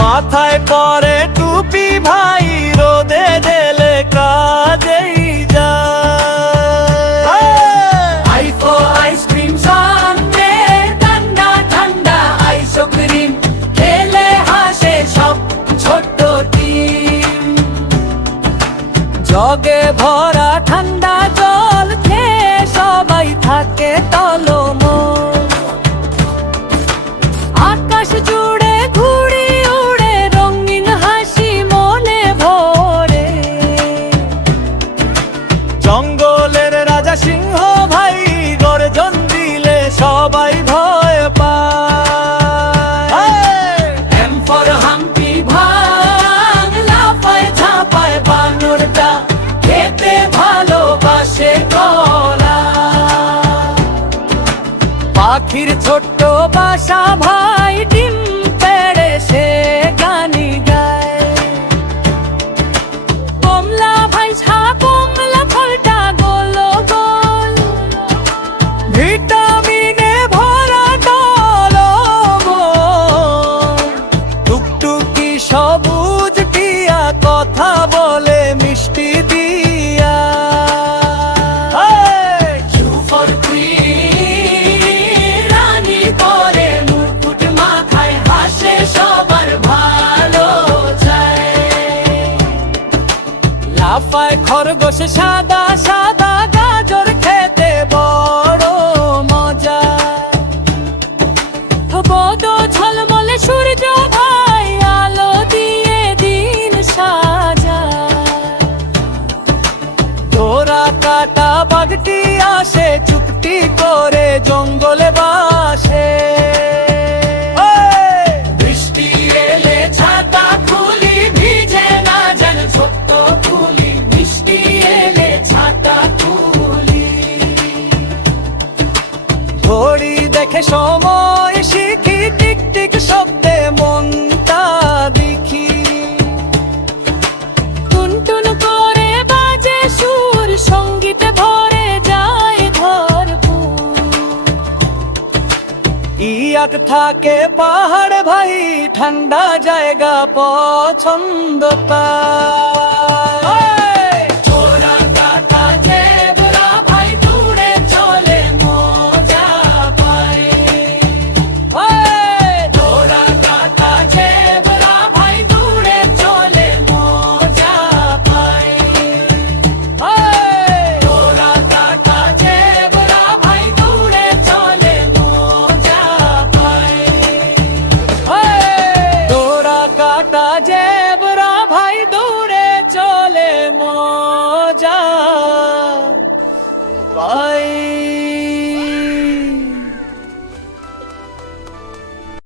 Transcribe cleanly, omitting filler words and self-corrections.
মাথায় পরে টুপি ভাই, রোদে দিলে কাজেই যায়। আইফো আইসক্রিম সামনে, ঠান্ডা ঠান্ডা আইসক্রিম খেলে হাসে সব ছোট্ট টিম। জগে ভরা ঠান্ডা জল খেয়ে সবাই থাকে টলমল। আকাশ জুড়ে ঘুড়ি উড়ে, রঙিন হাসি মনে ভরে। জঙ্গলের রাজা সিংহ ভাই, গর্জন দিলে সবাই ভয় পায়। এম ফর হাম্পি ভাং, লাফায় ঝাঁপায় বানরটা, খেতে ভালোবাসে কলা। পাখির ছোট্ট বাসা ভাই, ডিম পেড়ে সে গানি গায়। কমলা ভাই ঝা কমলা ফলটা গোল গোল, ভিটামিনে ভরা টলমল। টুকটুকি সবুজ টিয়া কথা বলে মিষ্টি দিয়া। Q for queen, রানী করে মুকুট মাথায়, হাসে সবার ভালো চায়। লাফায় খরগোশ সাদা সাদা, গাজর খেতে বড় মজা। বড় ঝলমলে সূর্য ভাই, আলো দিয়ে দিন সাজায়। তোরা কাটা বাঘটি আসে, চুপটি করে জঙ্গলে বাসে। বৃষ্টি এলে ছাতা খুলি, ভিজে না যেন ছোট্ট ফুলি। বৃষ্টি এলে ছাতা খুলি। ঘড়ি দেখে সময় শিখি, টিক টিক শব্দে মনটা দেখি। টুনটুন করে বাজে সুর, সঙ্গীতে ভরে যায় ভরপুর। ইয়াক থাকে পাহাড় ভাই, ঠান্ডা জায়গা পছন্দ পায়। ছোড়া কাটা জেব্রা ভাই, দূরে চলে মজা পায়। ছোড়া কাটা জেব্রা ভাই, দূরে চলে মজা পায়। ছোড়া কাটা জেব্রা ভাই, দূরে চলে মজা পায়। তোরা কাটা জেব্রা ভাই, দূরে চলে মজা পায়।